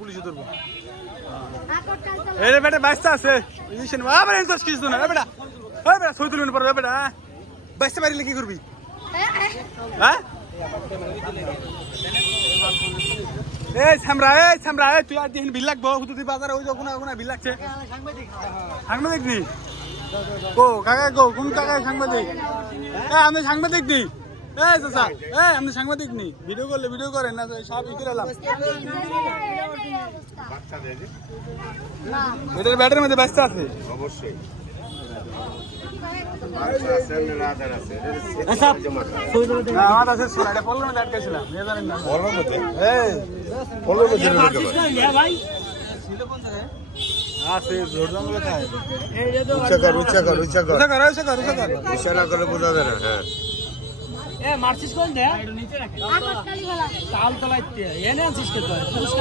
পুলিশে ধরবো এই বেটা বাইসটা আছে কিছু না বেটা বেটা ছবি তুলবেন পরে বেটা বাইসতে পারিলে কি করবি হ্যাঁ এই সামরা তুই আর দিন বিল লাগবো হুতুতি বাজারে ওই যখন ওখানে বিল লাগছে সাংবাদিক নি ও কাকা গো কোন কাকা সাংবাদিক আমি সাংবাদিক নি এই চাচা আমি সাংবাদিক নি ভিডিও করলে ভিডিও করেন না সব ই করে এলাম এটার ব্যাটের মধ্যে ব্যস্ত আছে অবশ্যই আমার আছে এটা পল্লের মধ্যে আটকেছিলাম জানেন না পল্লের মধ্যে আছে জোর জঙ্গলে থাকে উচ্চাকার করে বোঝা যায় না হ্যাঁ এ মারছিস কোন দে নিচে রাখ তাল তলাইতে এনে আছিস কে তুই